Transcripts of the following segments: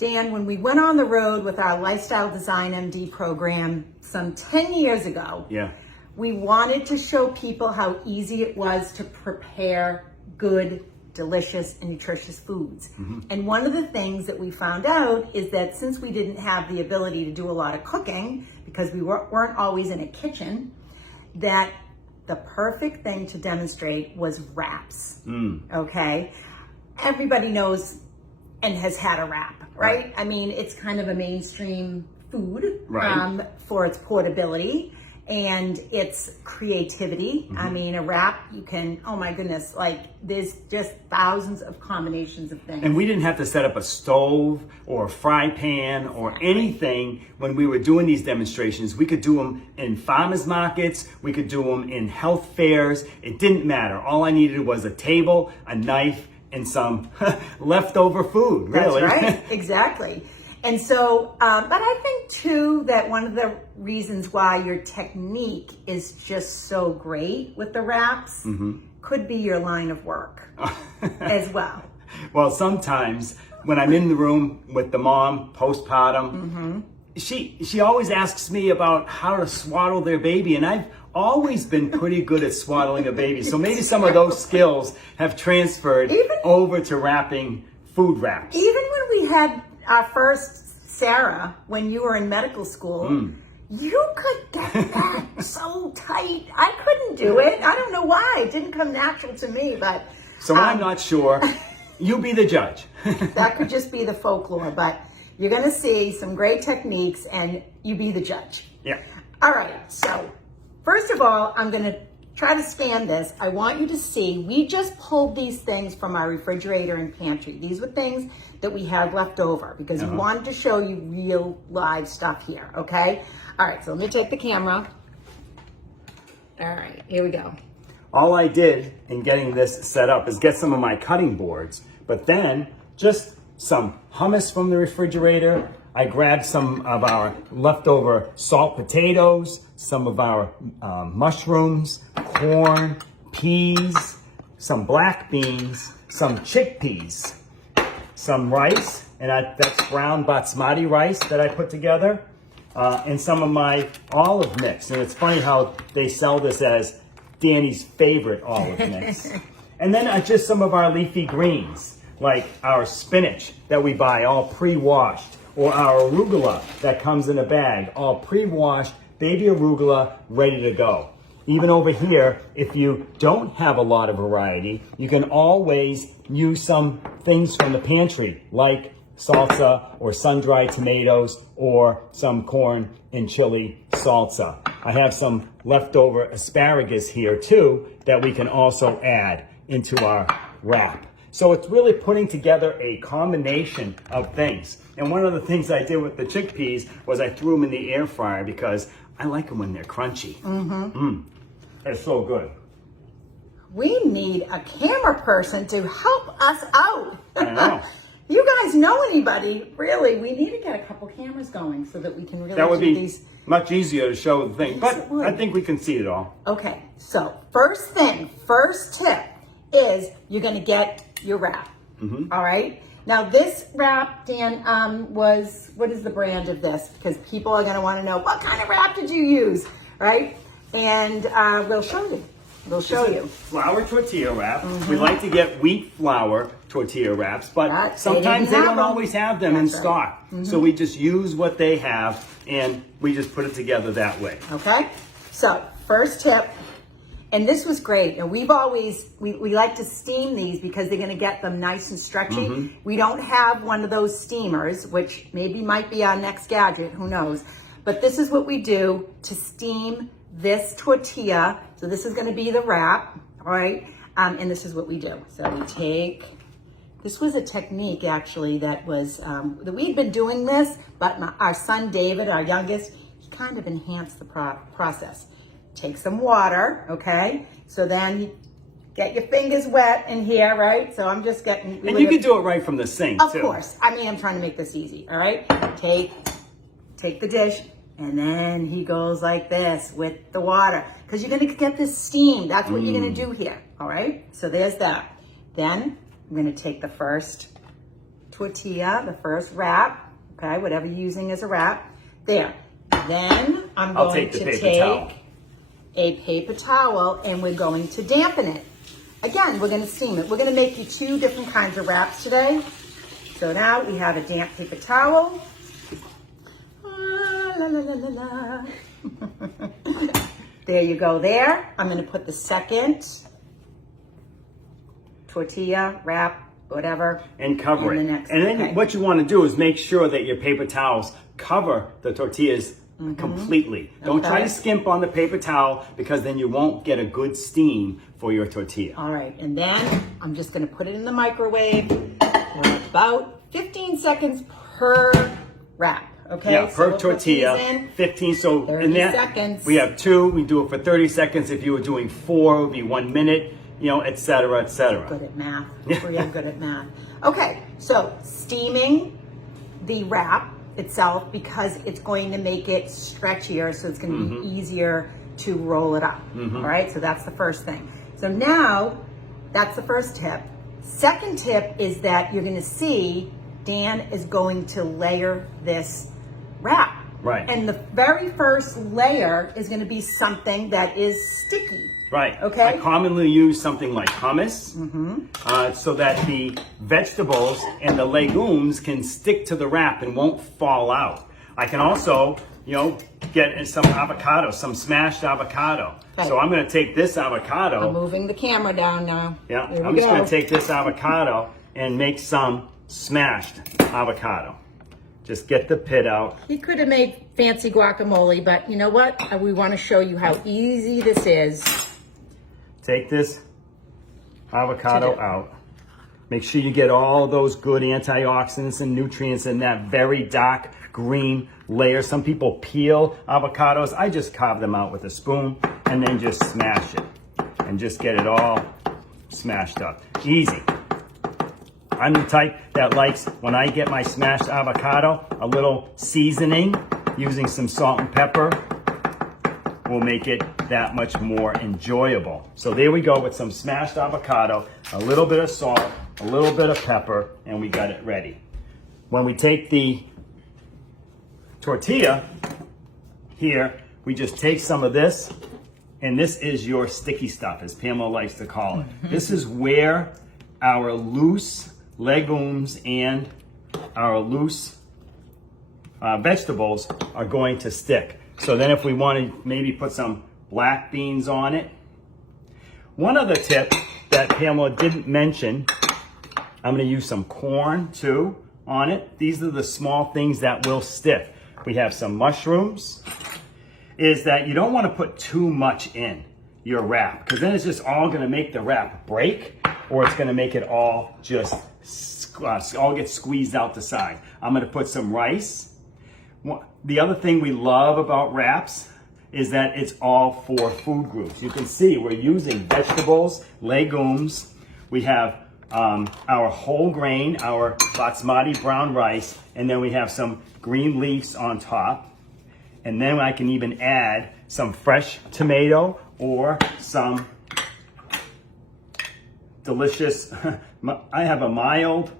Dan, when we went on the road with our Lifestyle Design MD program some 10 years ago, we wanted to show people how easy it was to prepare good, delicious, and nutritious foods. And one of the things that we found out is that since we didn't have the ability to do a lot of cooking, because we weren't always in a kitchen, that the perfect thing to demonstrate was wraps, okay? Everybody knows and has had a wrap, right? I mean, it's kind of a mainstream food for its portability and its creativity. I mean, a wrap, you can, oh my goodness, like there's just thousands of combinations of things. And we didn't have to set up a stove or a fry pan or anything when we were doing these demonstrations. We could do them in farmers markets, we could do them in health fairs. It didn't matter. All I needed was a table, a knife, and some leftover food, really. That's right, exactly. And so, but I think too that one of the reasons why your technique is just so great with the wraps could be your line of work as well. Well, sometimes when I'm in the room with the mom, postpartum, she always asks me about how to swaddle their baby, and I've always been pretty good at swaddling a baby. So maybe some of those skills have transferred over to wrapping food wraps. Even when we had our first Sarah, when you were in medical school, you could get that so tight. I couldn't do it. I don't know why. It didn't come natural to me, but... So I'm not sure. You be the judge. That could just be the folklore, but you're going to see some great techniques and you be the judge. Yeah. All right, so first of all, I'm going to try to scan this. I want you to see, we just pulled these things from our refrigerator and pantry. These were things that we had left over because we wanted to show you real live stuff here, okay? All right, so let me take the camera. All right, here we go. All I did in getting this set up is get some of my cutting boards, but then just some hummus from the refrigerator. I grabbed some of our leftover salt potatoes, some of our mushrooms, corn, peas, some black beans, some chickpeas, some rice, and that's brown basmati rice that I put together, and some of my olive mix. And it's funny how they sell this as Danny's favorite olive mix. And then just some of our leafy greens, like our spinach that we buy all pre-washed, or our arugula that comes in a bag, all pre-washed, baby arugula, ready to go. Even over here, if you don't have a lot of variety, you can always use some things from the pantry, like salsa or sun-dried tomatoes or some corn and chili salsa. I have some leftover asparagus here too that we can also add into our wrap. So it's really putting together a combination of things. And one of the things I did with the chickpeas was I threw them in the air fryer because I like them when they're crunchy. They're so good. We need a camera person to help us out. I know. You guys know anybody? Really, we need to get a couple cameras going so that we can really That would do be these. much easier to show the thing, Yes, but I think we can see it all. Okay, so first tip is you're gonna get your wrap. All right. Now this wrap, Dan, what is the brand of this? Because people are gonna want to know what kind of wrap did you use, right? And we'll show you. We'll show you. Flour tortilla wrap. We like to get wheat flour tortilla wraps, but sometimes they don't always have them in stock. So we just use what they have and we just put it together that way. Okay. So first tip, and this was great. And we've always, we like to steam these because they're going to get them nice and stretchy. We don't have one of those steamers, which maybe might be our next gadget, who knows. But this is what we do to steam this tortilla. So this is going to be the wrap, all right? And this is what we do. So we take, this was a technique actually that was, that we'd been doing this, but our son David, our youngest, he kind of enhanced the process. Take some water, okay? So then you get your fingers wet in here, right? So I'm just getting... And you can do it right from the sink, of too. Of course. I mean, I'm trying to make this easy, all right? Take the dish, and then he goes like this with the water. Because you're going to get this steam. That's what you're going to do here, all right? So there's that. Then I'm going to take the first tortilla, the first wrap, okay, whatever you're using as a wrap. There. Then I'm I'll going take the to paper take towel. a paper towel and we're going to dampen it. Again, we're going to steam it. We're going to make you 2 different kinds of wraps today. So now we have a damp paper towel. Ah, la, la, la, la, la. There you go there. I'm going to put the second tortilla, wrap, whatever. And cover it. And then what you want to do is make sure that your paper towels cover the tortillas completely. Don't try to skimp on the paper towel because then you won't get a good steam for your tortilla. All right, and then I'm just going to put it in the microwave for about 15 seconds per wrap. Okay, Yeah, so per we'll tortilla, put these in 15. So 30 in that, seconds. we have 2. We do it for 30 seconds. If you were doing 4, it would be 1 minute, you know, et cetera, et cetera. Good at math. We're good at math. Okay, so steaming the wrap itself because it's going to make it stretchier, so it's going to be easier to roll it up. All right, so that's the first thing. So now, that's the first tip. Second tip is that you're going to see Dan is going to layer this wrap. Right. And the very first layer is going to be something that is sticky. Right. Okay. I commonly use something like hummus so that the vegetables and the legumes can stick to the wrap and won't fall out. I can also, you know, get some avocado, some smashed avocado. Okay. So I'm going to take this avocado. I'm moving the camera down now. Yeah. Here I'm we just go. going to take this avocado and make some smashed avocado. Just get the pit out. He could have made fancy guacamole, but you know what? We want to show you how easy this is. Take this avocado out. Make sure you get all those good antioxidants and nutrients in that very dark green layer. Some people peel avocados. I just carve them out with a spoon and then just smash it and just get it all smashed up. Easy. I'm the type that likes, when I get my smashed avocado, a little seasoning using some salt and pepper will make it that much more enjoyable. So there we go with some smashed avocado, a little bit of salt, a little bit of pepper, and we got it ready. When we take the tortilla here, we just take some of this, and this is your sticky stuff, as Pamela likes to call it. This is where our loose legumes and our loose vegetables are going to stick. So then if we want to maybe put some black beans on it. One other tip that Pamela didn't mention, I'm going to use some corn too on it. These are the small things that will stick. We have some mushrooms. Is that you don't want to put too much in your wrap because then it's just all going to make the wrap break, or it's going to make it all just all get squeezed out the side. I'm going to put some rice. The other thing we love about wraps is that it's all 4 food groups. You can see we're using vegetables, legumes. We have our whole grain, our basmati brown rice, and then we have some green leaves on top. And then I can even add some fresh tomato or some delicious, I have a mild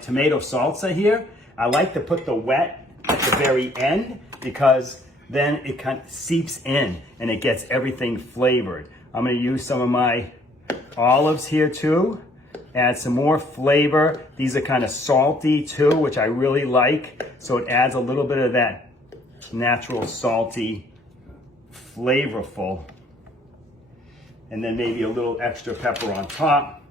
tomato salsa here. I like to put the wet at the very end because then it kind of seeps in and it gets everything flavored. I'm going to use some of my olives here too. Add some more flavor. These are kind of salty too, which I really like. So it adds a little bit of that natural salty, flavorful. And then maybe a little extra pepper on top.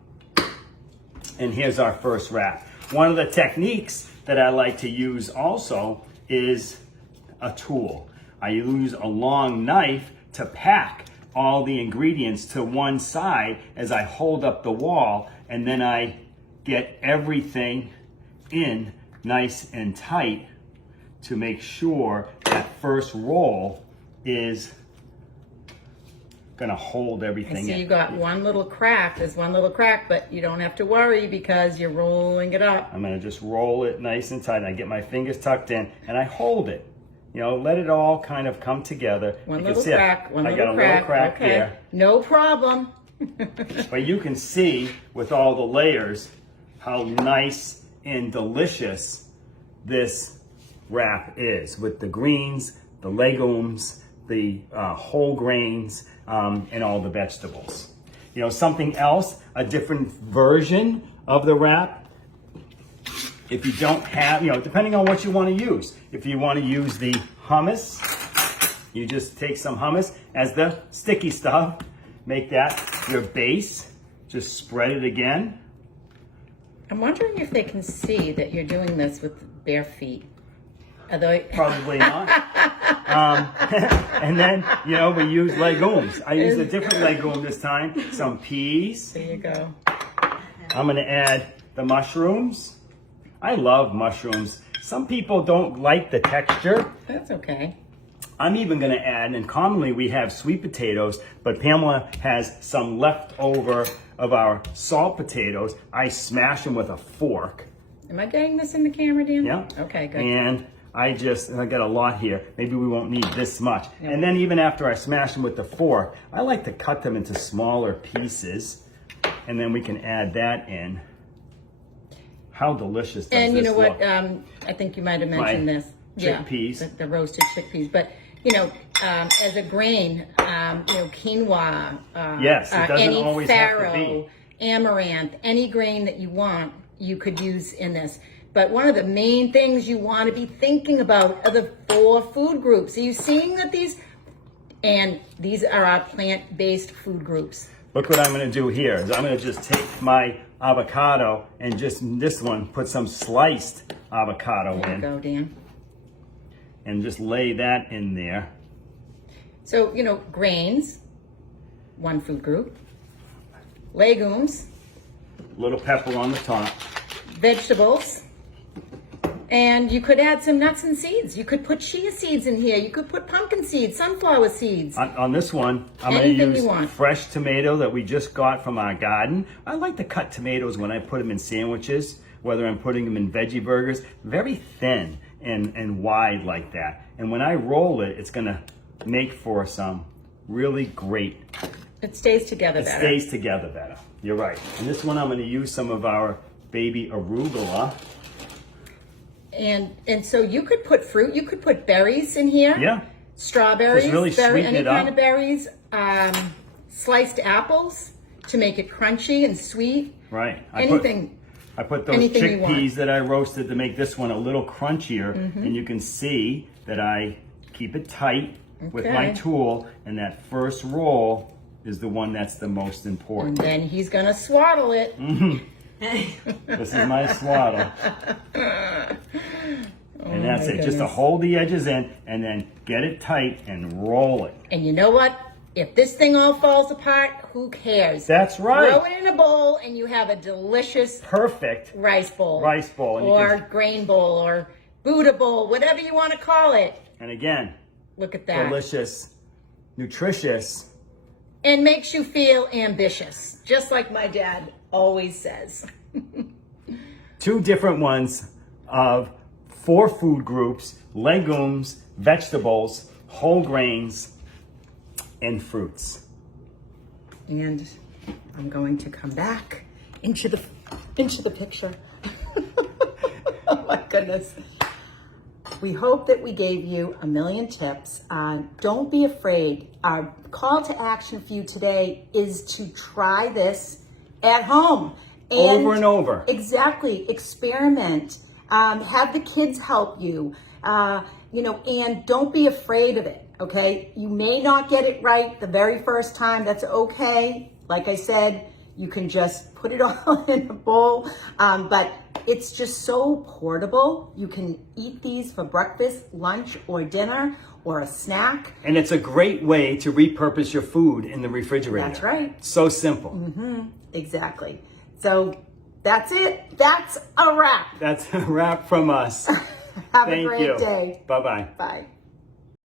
And here's our first wrap. One of the techniques that I like to use also is a tool. I use a long knife to pack all the ingredients to one side as I hold up the wall, and then I get everything in nice and tight to make sure that first roll is gonna hold everything in. You got one little crack. There's one little crack, but you don't have to worry because you're rolling it up. I'm gonna just roll it nice and tight. I get my fingers tucked in and I hold it. You know, let it all kind of come together. One little crack, one little crack. I got a little crack okay. here. No problem. But you can see with all the layers how nice and delicious this wrap is, with the greens, the legumes, the whole grains, and all the vegetables. You know, something else, a different version of the wrap, if you don't have, you know, depending on what you want to use. If you want to use the hummus, you just take some hummus as the sticky stuff, make that your base, just spread it again. I'm wondering if they can see that you're doing this with bare feet. Although Probably not. And then, you know, we use legumes. I used a different legume this time. Some peas. There you go. I'm going to add the mushrooms. I love mushrooms. Some people don't like the texture. That's okay. I'm even going to add, and commonly we have sweet potatoes, but Pamela has some leftover of our salt potatoes. I smash them with a fork. Am I getting this in the camera, Dan? Yeah. Okay, good. And I got a lot here. Maybe we won't need this much. Yep. And then even after I smash them with the fork, I like to cut them into smaller pieces. And then we can add that in. How delicious does this look? And you know what? I think you might have mentioned this. Chickpeas. Yeah, the roasted chickpeas. But, you know, as a grain, you know, quinoa, yes, it doesn't any always farro, have to be. amaranth, any grain that you want, you could use in this. But one of the main things you want to be thinking about are the 4 food groups. Are you seeing that these are our plant-based food groups? Look what I'm going to do here. Is I'm going to just take my avocado and just this one put some sliced avocado There in. you go, Dan. And just lay that in there. So, you know, grains, 1 food group. Legumes. Little pepper on the top. Vegetables. And you could add some nuts and seeds. You could put chia seeds in here. You could put pumpkin seeds, sunflower seeds. On this one, I'm going to use fresh tomato that we just got from our garden. I like to cut tomatoes when I put them in sandwiches, whether I'm putting them in veggie burgers, very thin and wide like that. And when I roll it, it's going to make for some really great. It stays together better. It stays together better. You're right. And this one, I'm going to use some of our baby arugula. And so you could put fruit. You could put berries in here. Yeah. Strawberries. Just really sweeten any it up. kind of berries. Sliced apples to make it crunchy and sweet. Right. I put those chickpeas that I roasted to make this one a little crunchier. Mm-hmm. And you can see that I keep it tight with my tool. And that first roll is the one that's the most important. And then he's going to swaddle it. Mm-hmm. This is my swaddle. And that's it. Just to hold the edges in and then get it tight and roll it. And you know what? If this thing all falls apart, who cares? That's right. Throw it in a bowl and you have a delicious, perfect rice bowl. Rice bowl. And or grain bowl or Buddha bowl, whatever you want to call it. And again, look at that. Delicious, nutritious. And makes you feel ambitious, just like my dad always says. 2 different ones of 4 food groups: legumes, vegetables, whole grains, and fruits. And I'm going to come back into the picture. Oh my goodness. We hope that we gave you a million tips. Don't be afraid. Our call to action for you today is to try this at home. Over and over. Exactly. Experiment. Have the kids help you. And don't be afraid of it. Okay, you may not get it right the very first time. That's okay. Like I said, you can just put it all in a bowl, but it's just so portable. You can eat these for breakfast, lunch, or dinner, or a snack. And it's a great way to repurpose your food in the refrigerator. That's right. So simple. Mm-hmm. Exactly. So that's it. That's a wrap. That's a wrap from us. Have a great day. Bye-bye. Bye.